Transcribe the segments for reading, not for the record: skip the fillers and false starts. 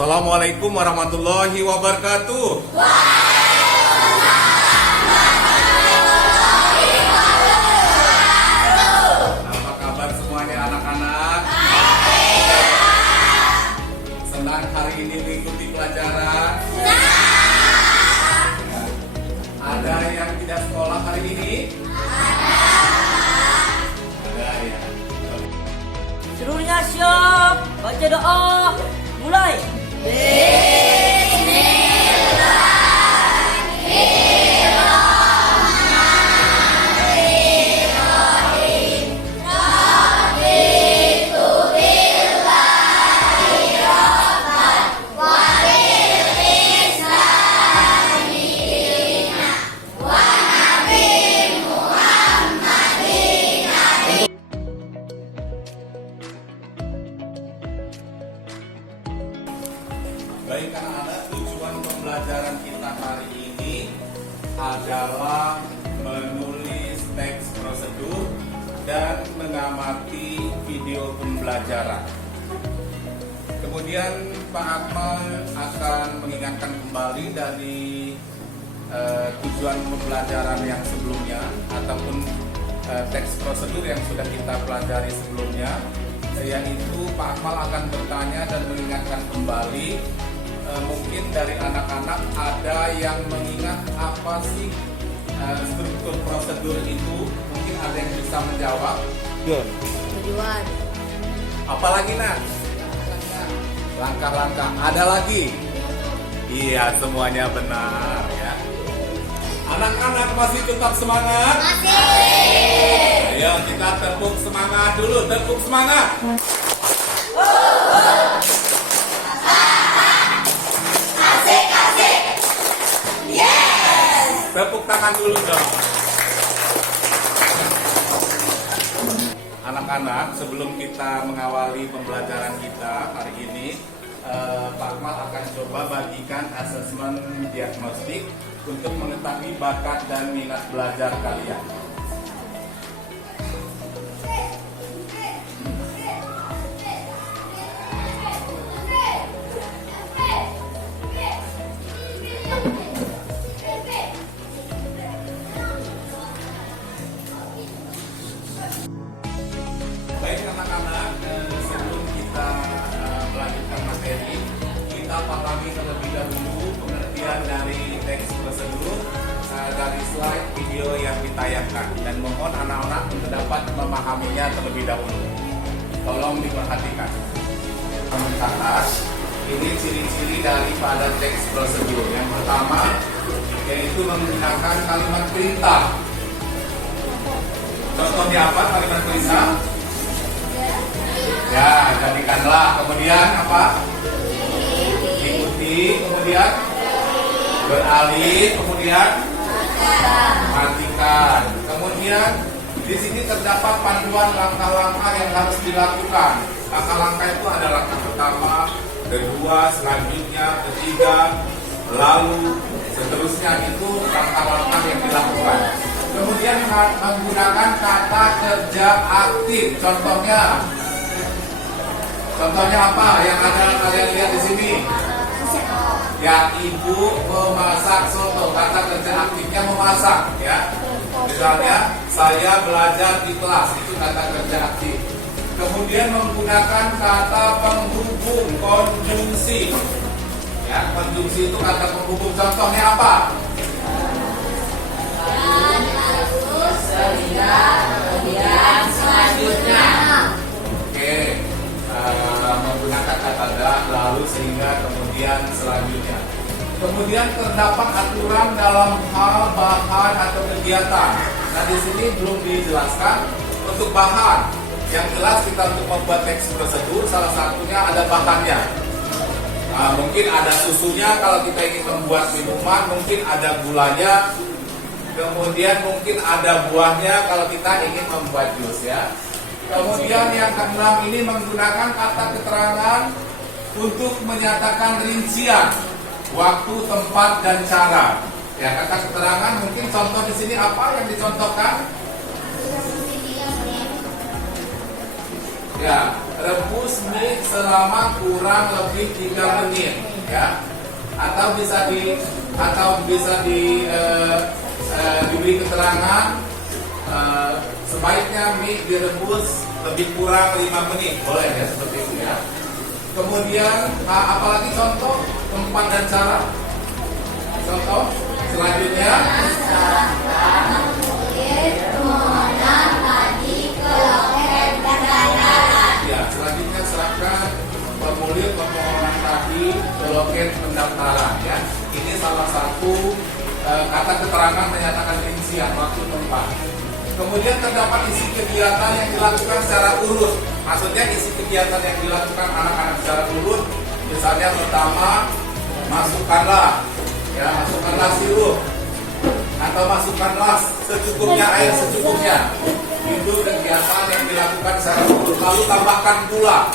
Assalamualaikum warahmatullahi wabarakatuh. Apa kabar semuanya anak-anak? Senang hari ini mengikuti pelajaran? Ada yang tidak sekolah hari ini? Ada ya. Seluruhnya siap, baca doa, mulai. Baik anak-anak, tujuan pembelajaran kita hari ini adalah menulis teks prosedur dan mengamati video pembelajaran. Kemudian Pak Akmal akan mengingatkan kembali dari tujuan pembelajaran yang sebelumnya ataupun teks prosedur yang sudah kita pelajari sebelumnya, yaitu Pak Akmal akan bertanya dan mengingatkan kembali. Mungkin dari anak-anak ada yang mengingat apa sih struktur prosedur itu, mungkin ada yang bisa menjawab. Tujuan. Apalagi nak? Langkah-langkah. Ada lagi? Iya, semuanya benar ya. Anak-anak masih tetap semangat? Masih. Ayo kita tepuk semangat dulu, tepuk semangat. Tepuk tangan dulu dong. Anak-anak, sebelum kita mengawali pembelajaran kita hari ini, Pak Akmal akan coba bagikan asesmen diagnostik untuk mengetahui bakat dan minat belajar kalian. Baik anak-anak, sebelum kita melanjutkan materi, kita pahami terlebih dahulu pengertian dari teks prosedur dari slide video yang ditayangkan, dan mohon anak-anak untuk dapat memahaminya terlebih dahulu. Tolong diperhatikan. Mencatat, ini ciri-ciri daripada teks prosedur. Yang pertama yaitu menggunakan kalimat perintah. Contohnya apa kalimat perintah? Ya, jadikanlah. Kemudian apa? Ikuti. Kemudian beralih. Kemudian matikan. Kemudian di sini terdapat panduan langkah-langkah yang harus dilakukan. Langkah-langkah itu ada langkah pertama, kedua, selanjutnya, ketiga, lalu seterusnya, itu langkah-langkah yang dilakukan. Kemudian menggunakan kata kerja aktif. Contohnya apa yang ada kalian lihat di sini? Ya, ibu memasak soto. Kata kerja aktifnya memasak, ya. Misalnya, saya belajar di kelas, itu kata kerja aktif. Kemudian menggunakan kata penghubung, konjungsi. Ya, konjungsi itu kata penghubung. Contohnya apa? Kemudian selanjutnya. Oke. Menggunakan kata dan, lalu, sehingga, kemudian, selanjutnya. Kemudian terdapat aturan dalam hal bahan atau kegiatan. Nah, di sini belum dijelaskan untuk bahan. Yang jelas kita untuk membuat teks prosedur, salah satunya ada bahannya. Nah, mungkin ada susunya kalau kita ingin membuat minuman, mungkin ada gulanya. Kemudian mungkin ada buahnya kalau kita ingin membuat jus, ya. Kemudian yang keenam ini menggunakan kata keterangan untuk menyatakan rincian waktu, tempat, dan cara. Ya, kata keterangan mungkin contoh di sini apa yang dicontohkan? Ya, rebus mie selama kurang lebih 3 menit, ya. Atau bisa diberi keterangan sebaiknya mie direbus lebih kurang 5 menit, boleh ya seperti itu ya. Kemudian apalagi contoh tempat dan cara. Contoh selanjutnya. Ya, selanjutnya serahkan formulir permohonan tadi ke loket pendaftaran ya. Ini salah satu kata keterangan menyatakan rincian waktu tempat. Kemudian terdapat isi kegiatan yang dilakukan secara urut. Maksudnya isi kegiatan yang dilakukan anak-anak secara urut. Misalnya pertama, masukkanlah sirup atau masukkanlah secukupnya air secukupnya. Itu kegiatan yang dilakukan secara urut. Lalu tambahkan gula.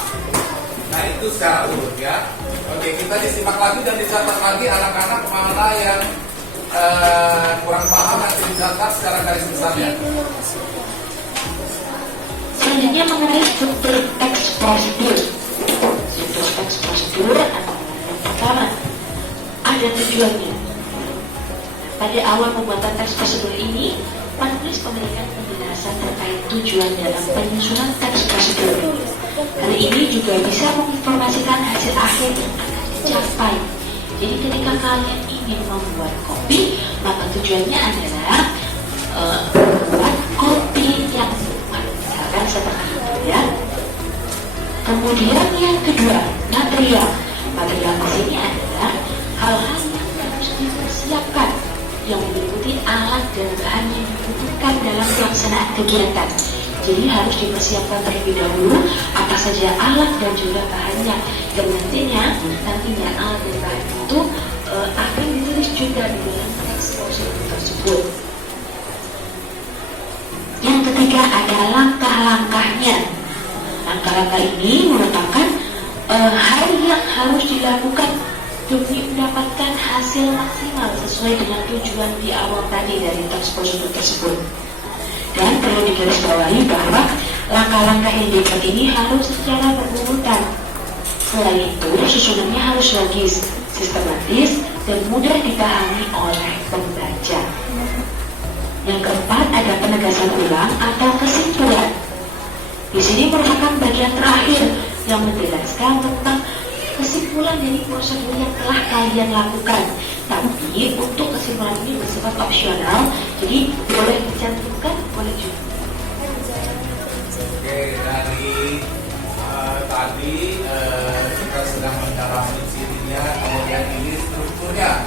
Nah itu secara urut ya. Oke, kita disimak lagi dan dicatat lagi anak-anak mana yang kurang paham nanti dicatat secara garis besarnya. Selanjutnya mengenai struktur teks prosedur. Struktur teks prosedur adalah yang pertama ada tujuannya. Pada awal pembuatan teks prosedur ini, penulis memberikan penjelasan terkait tujuan dalam penyusunan teks prosedur. Hal ini juga bisa menginformasikan hasil akhir yang akan dicapai. Jadi ketika kalian ingin membuat kopi, maka tujuannya adalah membuat kopi yang misalkan seperti itu ya. Kemudian yang kedua, material. Material di sini adalah hal-hal yang harus dipersiapkan yang meliputi alat dan bahan yang dibutuhkan dalam pelaksanaan kegiatan. Jadi harus dipersiapkan terlebih dahulu apa saja alat dan juga bahannya. Dan nantinya alat dan bahan itu akan ditulis juga di dalam teks prosedur tersebut. Yang ketiga ada langkah-langkahnya. Langkah-langkah ini merupakan hal yang harus dilakukan demi mendapatkan hasil maksimal sesuai dengan tujuan di awal tadi dari teks prosedur tersebut. Dan perlu digarisbawahi bahwa langkah-langkah yang dibuat ini harus secara berurutan. Selain itu, susunannya harus logis, sistematis, dan mudah dipahami oleh pembaca. Yang keempat ada penegasan ulang atau kesimpulan. Di sini merupakan bagian terakhir yang menjelaskan tentang kesimpulan dari prosedur yang telah kalian lakukan. Tapi untuk kesimpulan ini bersifat opsional, jadi boleh dicantumkan, boleh juga. Oke, dari tadi kita sedang mendalami cirinya, kemudian ini strukturnya.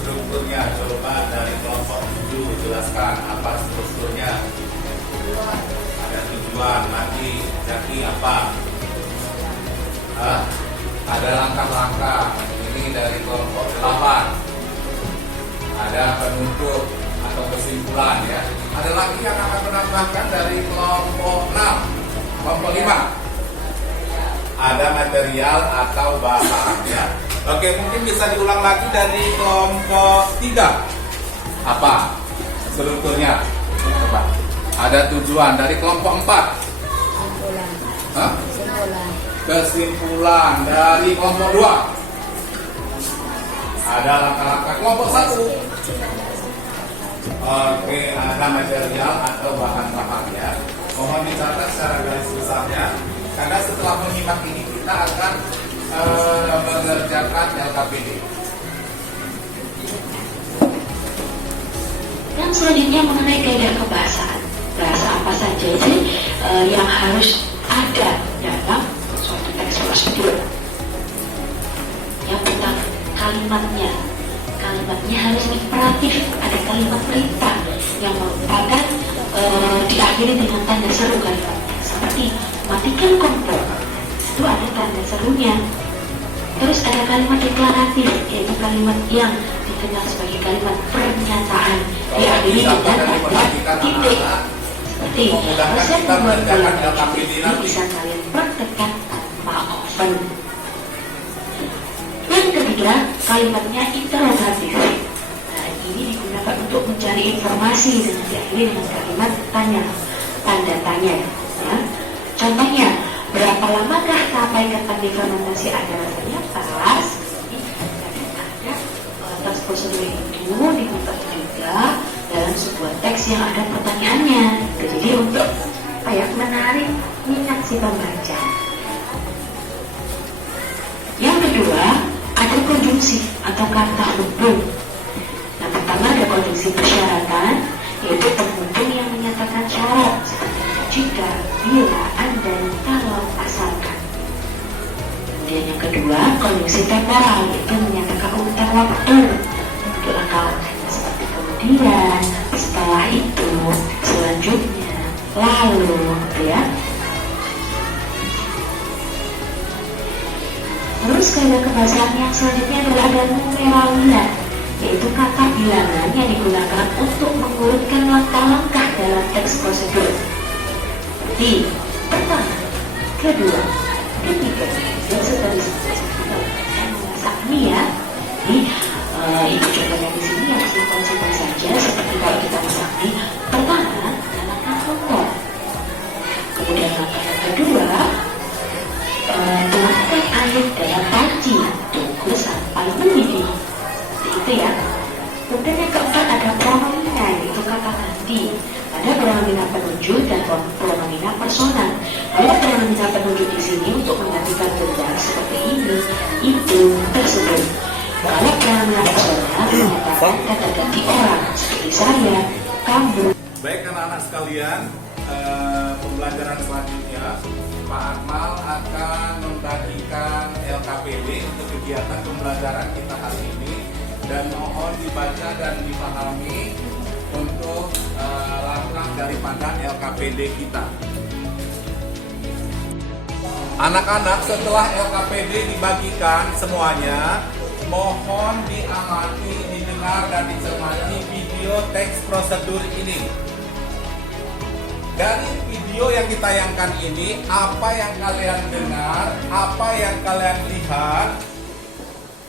Strukturnya coba dari kelompok 7 jelaskan apa strukturnya. Ada tujuan, nanti jadi apa? Ada langkah-langkah. Ini dari kelompok 8. Ada penutup atau kesimpulan ya. Ada lagi yang akan menambahkan dari kelompok 6. Kelompok 5. Ada material atau bahan ya. Oke, mungkin bisa diulang lagi dari kelompok 3. Apa strukturnya? Coba. Ada tujuan dari kelompok 4. Kesimpulan dari kelompok 2. Ada langkah-langkah kelompok 1. Oke, ada material atau bahan-bahan ya. Mohon dicatat secara garis besarnya, karena setelah menyimak ini kita akan mengerjakan LKPD. Dan selanjutnya mengenai kaidah kebahasaan. Bahasa apa saja sih yang harus ada dalam suatu teks prosedur? Yang pertama, kalimatnya harus imperatif. Ada kalimat perintah yang merupakan diakhiri dengan tanda seru kalimatnya, seperti matikan kompor, itu ada tanda serunya. Terus ada kalimat deklaratif, yaitu kalimat yang dikenal sebagai kalimat pernyataan, diakhiri dengan tanda titik, seperti resep membuat ini bisa kalian praktekkan tanpa oven. Yang ketiga, kalimatnya interrogatif. Nah, ini digunakan untuk mencari informasi dan diakhiri dengan kalimat tanda tanya. Ya. Contohnya, sampai ketan difermentasi ada rasanya pas, dan ada teks prosedur itu dibuka juga dalam sebuah teks yang ada pertanyaannya. Jadi untuk menarik minat si pembaca. Yang kedua, ada konjungsi atau kata hubung. Yang pertama ada konjungsi persyaratan, yaitu penghubung yang menyatakan syarat seperti jika, bila, andai, kalau, asalkan. Kemudian yang kedua, konjungsi temporal, yaitu menyatakan urutan waktu untuk langkah-langkahnya seperti kemudian, setelah itu, selanjutnya, lalu, gitu ya. Terus kaidah kebahasaan yang selanjutnya adalah ada numeralia, yaitu kata bilangan yang digunakan untuk mengurutkan langkah-langkah dalam teks prosedur. Di pertama, kedua, ketiga, dan seterusnya. Masak mie ya. Jadi itu contohnya di sini yang simpel-simpel saja, seperti kalau kita masak mie. Pertama, nyalakan kompor. Kemudian langkah yang kedua, tuangkan air dalam panci, tunggu sampai mendidih. Itu ya. Kemudian yang keempat ada pronomina, yaitu kata ganti. Ada pronomina penunjuk dan pronomina personal. Kalau pronomina penunjuk di sini untuk menggantikan benda seperti ini, itu, tersebut. Kalau pronomina personal menyatakan kata ganti orang, seperti saya, kamu. Baik anak-anak sekalian, pembelajaran selanjutnya Pak Akmal akan membagikan LKPD untuk kegiatan pembelajaran kita hari ini, dan mohon dibaca dan dipahami untuk langkah daripada LKPD kita. Anak-anak, setelah LKPD dibagikan semuanya, mohon diamati, didengar dan dicermati video teks prosedur ini. Dari video yang ditayangkan ini, apa yang kalian dengar, apa yang kalian lihat,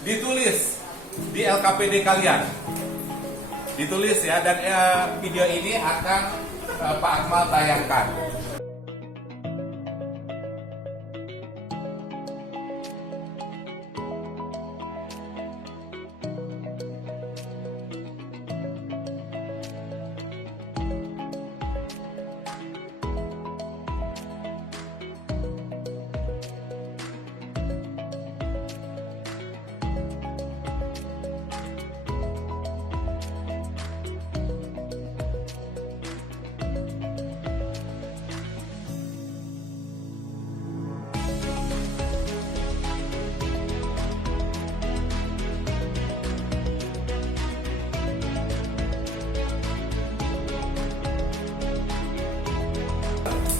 ditulis di LKPD kalian. Ditulis ya, dan video ini akan Pak Akmal tayangkan.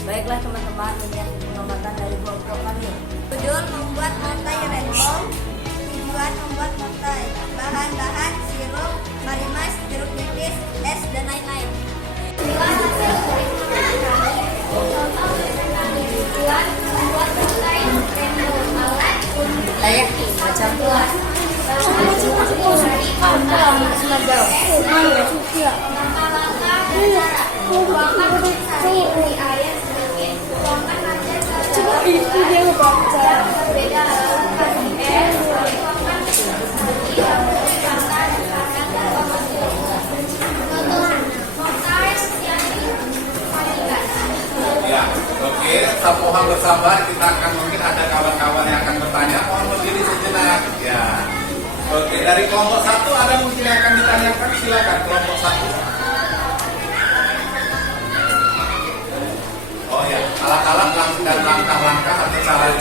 Baiklah teman-teman, ini pengamatan dari kelompok kami. Tujuan membuat montai random. Tujuan membuat montai. Bahan-bahan sirup, marimas, jeruk nipis, es, dan lain-lain. Tujuan membuat montai random. Alat Layak macam tuan. Coba itu dia ngebaca. Beda. Ya, oke, mohon bersabar, kita akan mungkin ada kawan-kawan yang akan bertanya, mohon berdiri sejenak. Ya, oke, dari kelompok 1 ada mungkin yang akan ditanyakan, silakan kelompok 1. Oh ya, alat-alat dan langkah-langkah atau cara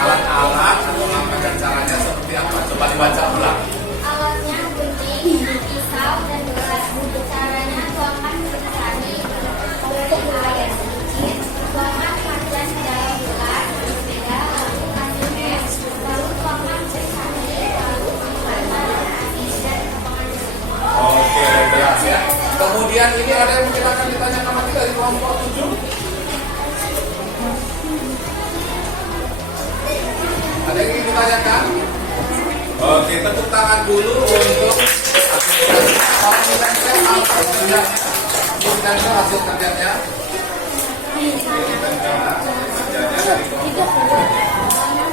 alat-alat atau langkah dan caranya seperti apa? Coba dibaca ulang. Alatnya gunting, pisau, dan gelas. Caranya tuangkan minyak sari untuk air sedikit. Tuangkan pancuran ke dalam gelas berbeda, lalu kasih es, lalu tuangkan sari, lalu tambahkan anis dan potongan jeruk. Oke, jelas ya. Kemudian ini ada yang mungkin akan ditanyakan lagi dari kelompok 7. Ada yang ingin ditanyakan? Oke, tepuk tangan dulu untuk hasil kerjanya. Hasil kerjanya dari kelompok 7.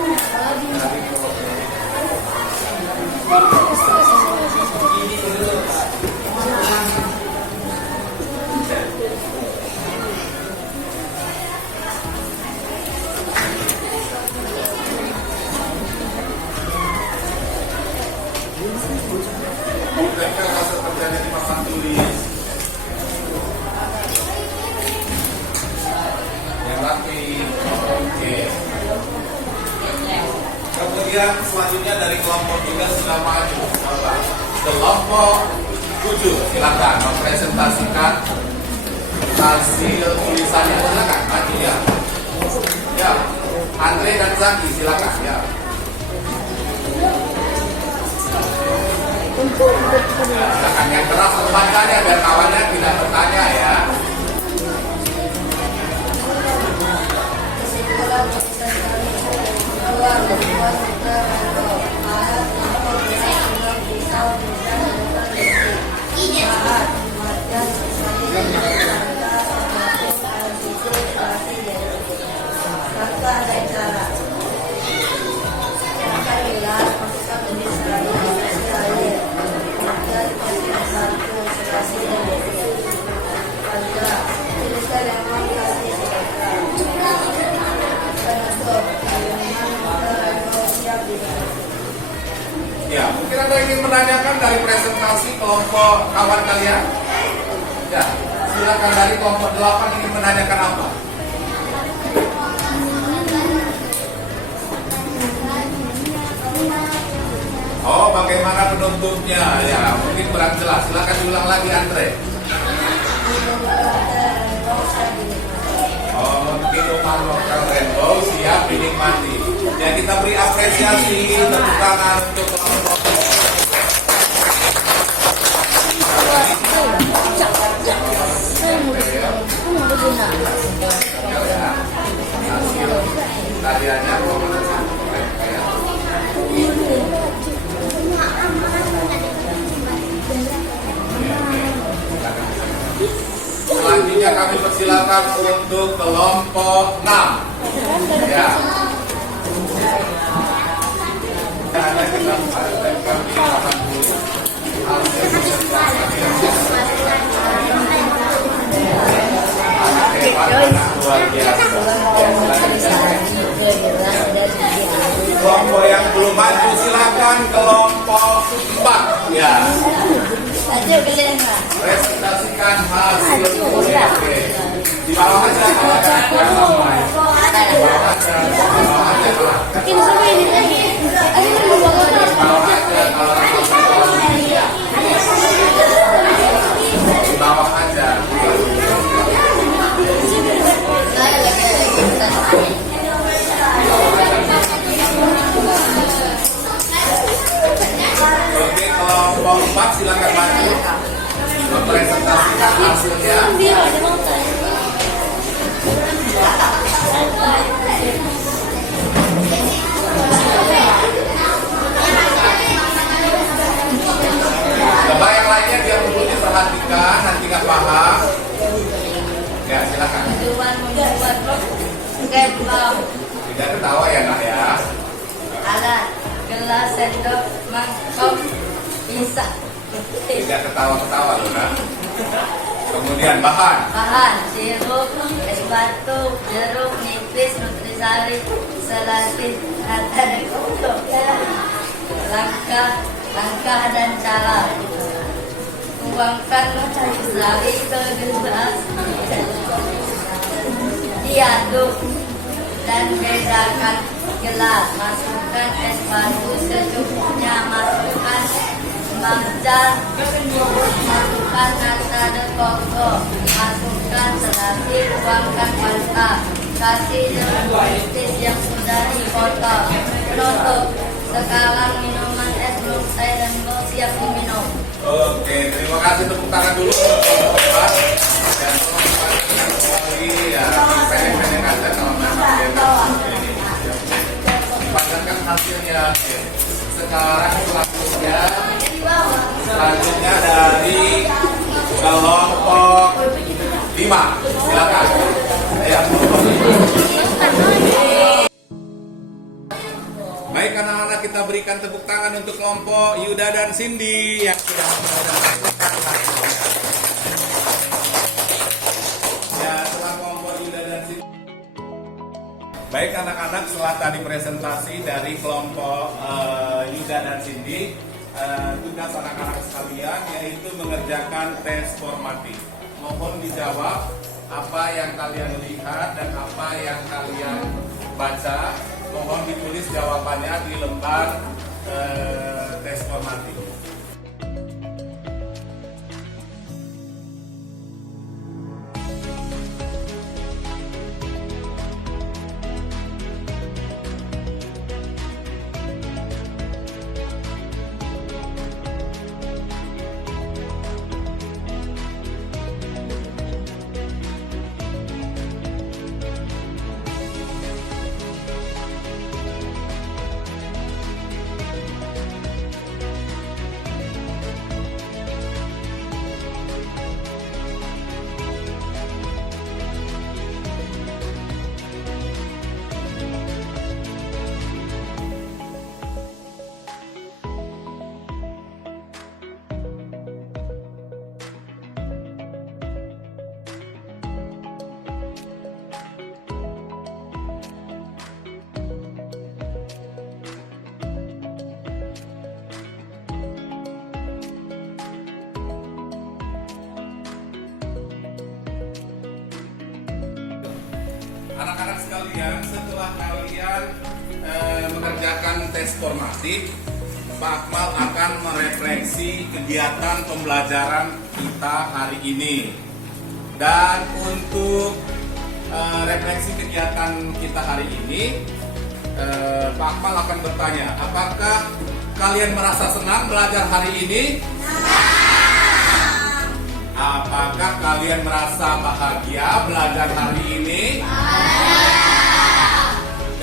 Mereka hasil kerjanya di papan tulis yang rapi. Oke. Kemudian selanjutnya dari kelompok 3 sudah maju. Coba. Kelompok 7 silakan mempresentasikan hasil tulisannya. Silakan maju ya. Ya, Andre dan Zaki silakan ya. Silakan yang keras tempatnya biar kawannya tidak bertanya ya. Ya, mungkin Anda ingin menanyakan dari presentasi kelompok kawan kalian? Ya, silakan dari kelompok 8 ingin menanyakan apa? Oh, bagaimana penuntutnya? Ya, mungkin kurang jelas. Silakan diulang lagi, Andre. Oh, minuman lokal Rainbow siap dinikmati. Ya, kita beri apresiasi tepuk tangan untuk kelompok. Tadiannya selanjutnya kami persilakan untuk kelompok 6. Ya. Ada kita kelompok yang belum maju silakan kelompok 4 ya. Presentasikan hasil. Oke. Di bawah aja. Di bawah aja. Oke, kelompok 4 silakan maju mempresentasikan hasilnya. Coba yang lainnya dia dulu diperhatikan, nanti nggak paham. Ya, silakan. Tidak ketawa ya, nak ya. Alat, gelas, sendok, mangkok, bisa. Tidak ketawa-ketawa loh, nak. Kemudian bahan. Sirup, es batu, jeruk, nipis, nutrisari, selasi, rata dan kodok. Langkah dan cara. Tuangkan nutrisari ke gelas. Diaduk dan bedakan gelas. Masukkan es batu secukupnya. Masukkan Magjar, masukkan nata dan koko, masukkan selasi, tuangkan fanta, kasih jeruk nipis yang sudah dipotong, penutup. Sekarang minuman es belum saya dan belum siap diminum. Oke, terima kasih, tepuk tangan dulu untuk kelompok 4. Dan kelompok lagi ya pendek-pendek aja kalau memang ini. Dipandangkan hasilnya. Sekarang selanjutnya dari kelompok 5. Silakan. Ya. Baik anak-anak, kita beri berikan tepuk tangan untuk kelompok Yuda dan Cindy yang sudah melakukan hasilnya. Ya, setelah kelompok Yuda dan Cindy. Baik anak-anak, setelah tadi presentasi dari kelompok Yuda dan Cindy, tugas anak-anak sekalian yaitu mengerjakan tes formatif. Mohon dijawab apa yang kalian lihat dan apa yang kalian baca. Mohon ditulis jawabannya di lembar tes formatif. Anak-anak sekalian, setelah kalian mengerjakan tes formatif, Pak Akmal akan merefleksi kegiatan pembelajaran kita hari ini. Dan untuk refleksi kegiatan kita hari ini, Pak Akmal akan bertanya, apakah kalian merasa senang belajar hari ini? Apakah kalian merasa bahagia belajar hari ini?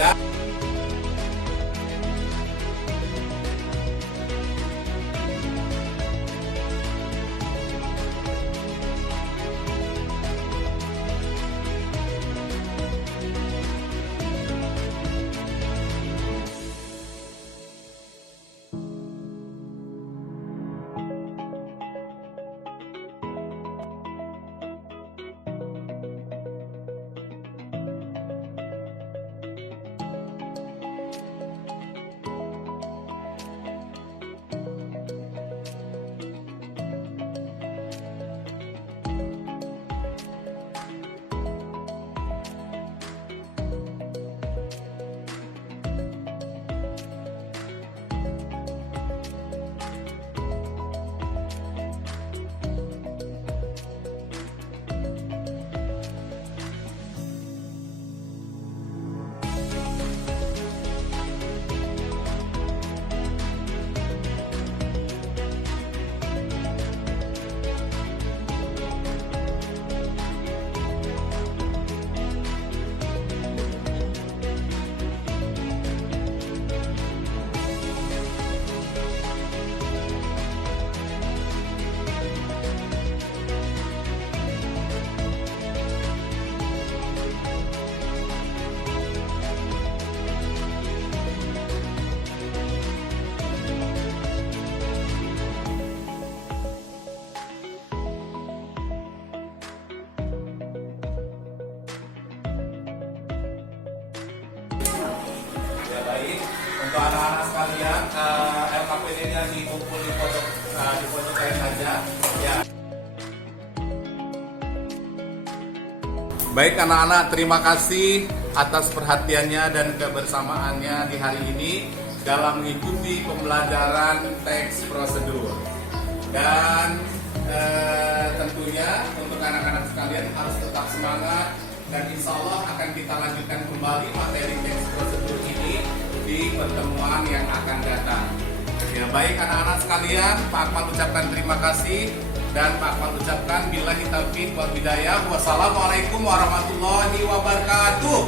Dan untuk anak-anak sekalian, LKPD-nya dikumpul di pojok kayak saja. Ya. Baik anak-anak, terima kasih atas perhatiannya dan kebersamaannya di hari ini dalam mengikuti pembelajaran teks prosedur. Dan tentunya untuk anak-anak sekalian harus tetap semangat dan insya Allah akan kita lanjutkan kembali materi teks prosedur ini di pertemuan yang akan datang. Ya, baik anak-anak sekalian, Pak Akmal ucapkan terima kasih dan Pak Akmal ucapkan billahi taufiq wal hidayah. Wassalamualaikum warahmatullahi wabarakatuh.